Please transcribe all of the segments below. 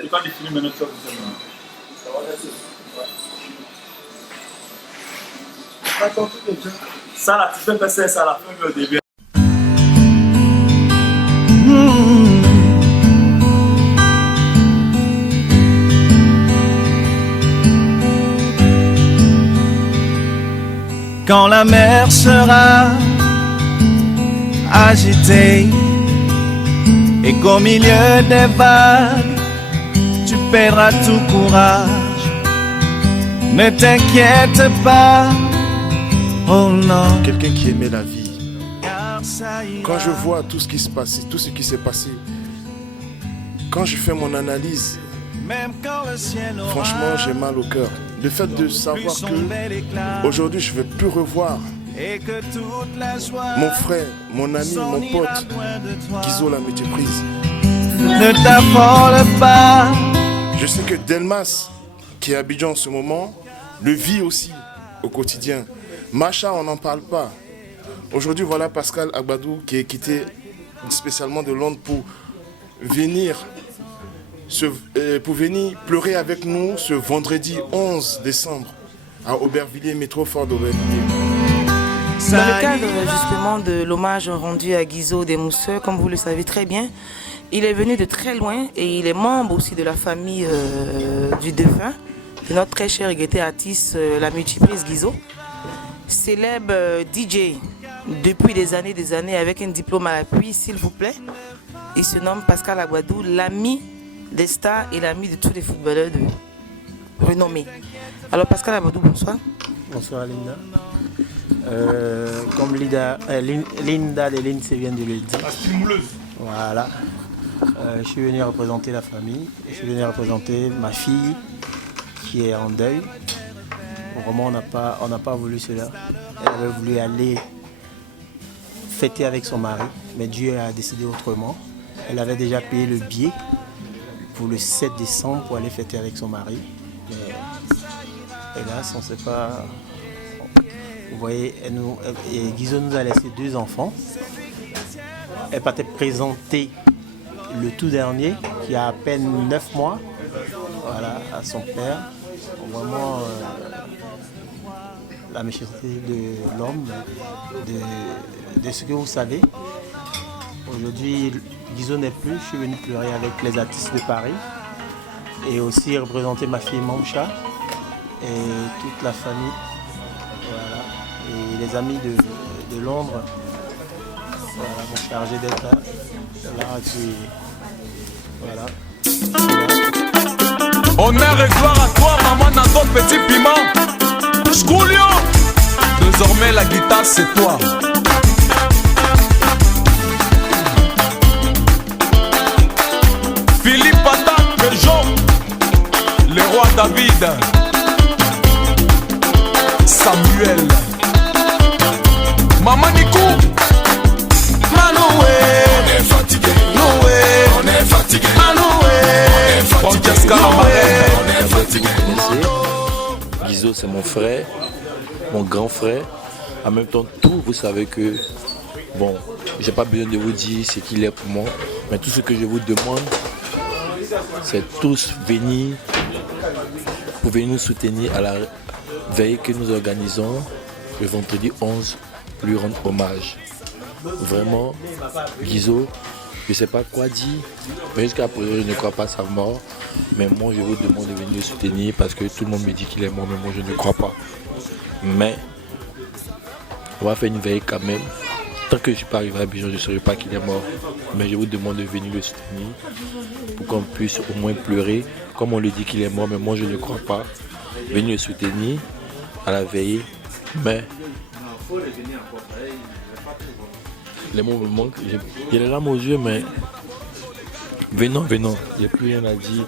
Et quand il finit maintenant, tu vas vous dire. Ça là, tu peux passer ça à la fin au début. Quand la mer sera agitée et qu'au milieu des vagues tu perdras tout courage, ne t'inquiète pas, oh non. Quelqu'un qui aimait la vie. Quand je vois tout ce qui se passait, tout ce qui s'est passé, quand je fais mon analyse, franchement j'ai mal au cœur. Le fait de savoir que aujourd'hui je ne vais plus revoir mon frère, mon ami, mon pote, Guizo la multiprise. Ne t'affole pas. Je sais que Delmas, qui est à Abidjan en ce moment, le vit aussi au quotidien. Macha, on n'en parle pas. Aujourd'hui, voilà Pascal Agbadou qui est quitté spécialement de Londres pour venir pleurer avec nous ce vendredi 11 décembre à Aubervilliers, métro Fort d'Aubervilliers. Dans le cadre justement de l'hommage rendu à Guizo des Mousseux, comme vous le savez très bien, il est venu de très loin et il est membre aussi de la famille du défunt, de notre très cher et guetté artiste, la multiprise Guizo. Célèbre DJ depuis des années avec un diplôme à l'appui, s'il vous plaît. Il se nomme Pascal Agbadou, l'ami des stars et l'ami de tous les footballeurs de renommée. Alors Pascal Agbadou, bonsoir. Bonsoir Linda. Comme Linda de l'INSEE vient de le dire. La stimuleuse. Voilà. Je suis venu représenter la famille. Je suis venu représenter ma fille qui est en deuil. Vraiment, on n'a pas voulu cela. Elle avait voulu aller fêter avec son mari, mais Dieu a décidé autrement. Elle avait déjà payé le billet pour le 7 décembre pour aller fêter avec son mari. Mais hélas, on ne sait pas. Vous voyez, Guizo nous a laissé 2 enfants. Elle partait présenter le tout dernier, qui a à peine 9 mois, voilà, à son père. Vraiment la méchanceté de l'homme, de ce que vous savez. Aujourd'hui, Guizo n'est plus, je suis venu pleurer avec les artistes de Paris et aussi représenter ma fille Mamcha et toute la famille. Voilà. Et les amis de Londres, voilà, m'ont chargé d'être là. Voilà. Honneur et gloire à toi, maman Nando Petit Piment. Scoulio. Désormais la guitare c'est toi. Philippe Pata, Belgium. Le roi David. Samuel. Maman Nikou. Manoué. On est fatigué. Noué. On est fatigué. Manoué. Francesca on est fatigué. Guizo c'est mon frère, mon grand frère. En même temps, tout, vous savez que, bon, j'ai pas besoin de vous dire ce qu'il est pour moi, mais tout ce que je vous demande, c'est tous venir pour venir nous soutenir à la veille que nous organisons le vendredi 11 pour lui rendre hommage. Vraiment, Guizo, je ne sais pas quoi dire, mais jusqu'à présent, je ne crois pas sa mort. Mais moi, je vous demande de venir le soutenir parce que tout le monde me dit qu'il est mort, mais moi, je ne crois pas. Mais on va faire une veille quand même. Tant que je ne suis pas arrivé à Abidjan, je ne saurais pas qu'il est mort. Mais je vous demande de venir le soutenir pour qu'on puisse au moins pleurer. Comme on le dit qu'il est mort, mais moi, je ne crois pas. Venir le soutenir à la veille. Mais les mots me manquent. J'ai les larmes aux yeux, mais venons. Il n'y a plus rien à dire.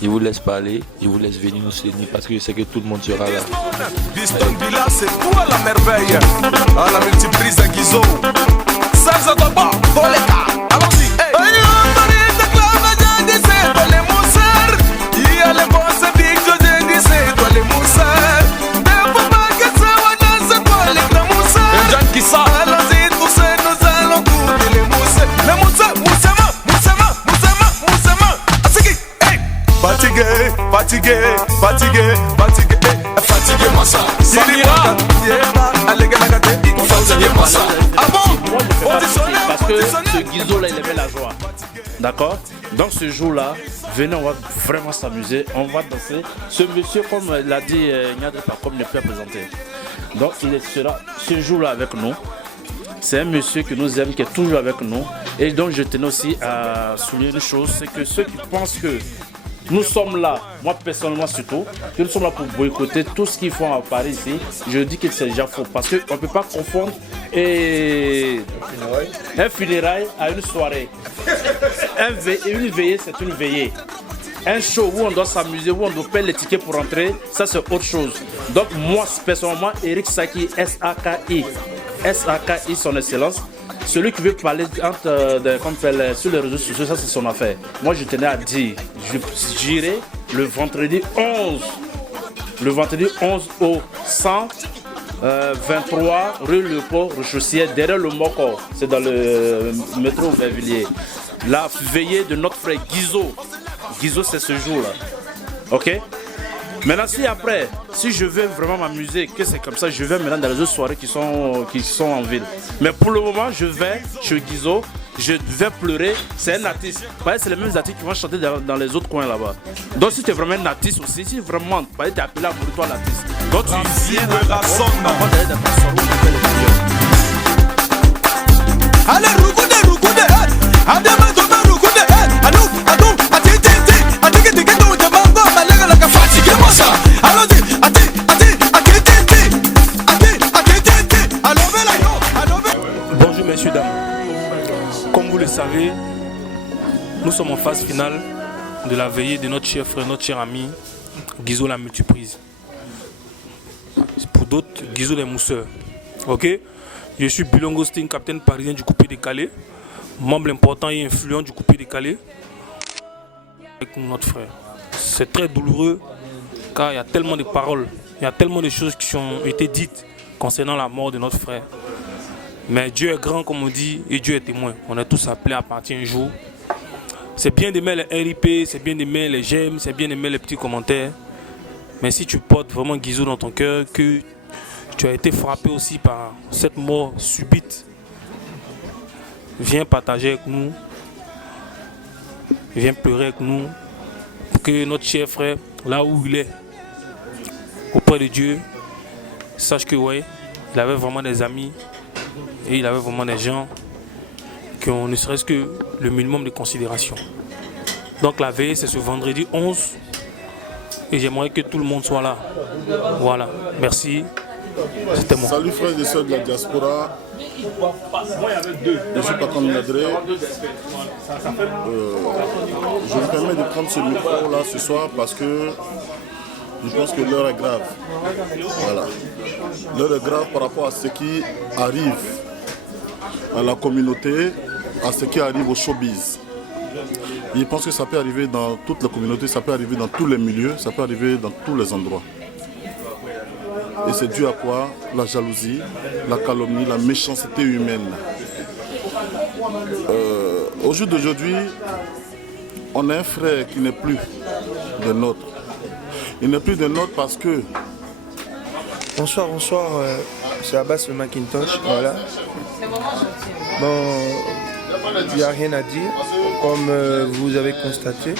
Je vous laisse parler, je vous laisse venir nous soutenir parce que je sais que tout le monde sera là. Diston Villa, c'est toi la merveille. À la multiprise à Guizo. Salsa d'abord, dans les cas. Allons-y. Fatigué, fatigué, fatigué, fatigué, fatigué, massa. Samira, Fatigué, massa. Ah bon? moi je fais pas de musique parce que ce Guizo là il aimait la joie. D'accord? Donc ce jour-là, venez, on va vraiment s'amuser, on va danser. Ce monsieur, comme l'a dit Nyadri Pakom, ne peut pas présenter. Donc il sera ce jour-là avec nous. C'est un monsieur qui nous aime, qui est toujours avec nous. Et donc je tenais aussi à souligner une chose, c'est que ceux qui pensent que nous sommes là, moi personnellement surtout, que nous sommes là pour boycotter tout ce qu'ils font à Paris ici, je dis que c'est déjà faux. Parce qu'on ne peut pas confondre un funérail à une soirée. Une veillée, c'est une veillée. Un show où on doit s'amuser, où on doit payer les tickets pour entrer, ça c'est autre chose. Donc moi personnellement, Eric Saki, S-A-K-I, son excellence, celui qui veut parler sur les réseaux sociaux, ça c'est son affaire. Moi je tenais à dire, j'irai le vendredi 11 au 123 rue Leopold Rochaussière, derrière le Moko, c'est dans le métro Aubervilliers. La veillée de notre frère Guizo. Guizo c'est ce jour-là. Ok? Maintenant si je veux vraiment m'amuser, que c'est comme ça, je vais maintenant dans les autres soirées qui sont en ville. Mais pour le moment, je vais chez Guizo, je vais pleurer, c'est un artiste. C'est les mêmes artistes qui vont chanter dans les autres coins là-bas. Donc si tu es vraiment un artiste aussi, si vraiment tu es appelé à pour toi l'artiste. Donc tu viens avant d'aller dans ta soirée où tu fais les vidéos. Allez, Rukude, Adama, Doma, Rukude, Adou, Atiti, fatigué, massa. Allons-y, Bonjour messieurs, dames. Comme vous le savez, nous sommes en phase finale de la veillée de notre cher frère, notre cher ami, Guizo la multiprise. Pour d'autres, Guizo les mousseurs. Ok? Je suis Bilongo Sting, capitaine parisien du coupé décalé, membre important et influent du coupé décalé. Avec notre frère. C'est très douloureux car il y a tellement de paroles, il y a tellement de choses qui ont été dites concernant la mort de notre frère. Mais Dieu est grand comme on dit et Dieu est témoin. On est tous appelés à partir un jour. C'est bien d'aimer les RIP, c'est bien d'aimer les j'aime, c'est bien d'aimer les petits commentaires. Mais si tu portes vraiment Guizo dans ton cœur, que tu as été frappé aussi par cette mort subite, viens partager avec nous, viens pleurer avec nous, pour que notre cher frère, là où il est, auprès de Dieu, sache que ouais, il avait vraiment des amis et il avait vraiment des gens qui ont ne serait-ce que le minimum de considération. Donc la veille, c'est ce vendredi 11 et j'aimerais que tout le monde soit là. Voilà, merci. C'était moi. Salut frères et sœurs de la diaspora. Je suis Pakom Nyadri. Je me permets de prendre ce micro là ce soir parce que je pense que l'heure est grave. Voilà. L'heure est grave par rapport à ce qui arrive à la communauté, à ce qui arrive au showbiz. Je pense que ça peut arriver dans toute la communauté, ça peut arriver dans tous les milieux, ça peut arriver dans tous les endroits. Et c'est dû à quoi? La jalousie, la calomnie, la méchanceté humaine. Au jour d'aujourd'hui, on a un frère qui n'est plus de nôtre. Il n'est plus de nôtre parce que... Bonsoir, c'est Abbas le Macintosh, voilà. Bon, il n'y a rien à dire. Comme vous avez constaté,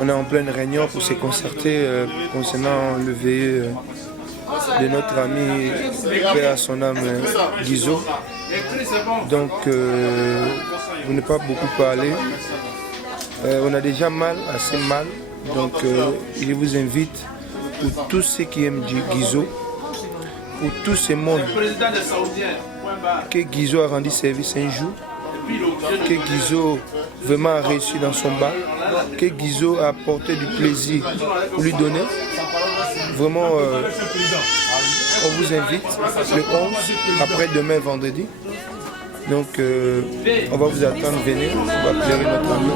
on est en pleine réunion pour se concerter concernant le veillée de notre ami, paix à son âme, Guizo. Donc, vous n'avez pas beaucoup parlé. On a déjà mal, assez mal. Donc, il vous invite, pour tous ceux qui aiment Guizo, pour tous ces mondes, que Guizo a rendu service un jour, que Guizo vraiment a réussi dans son bar, que Guizo a apporté du plaisir pour lui donner. Vraiment, on vous invite le 11, après-demain vendredi. Donc, on va vous attendre, venez, on va pleurer notre ami.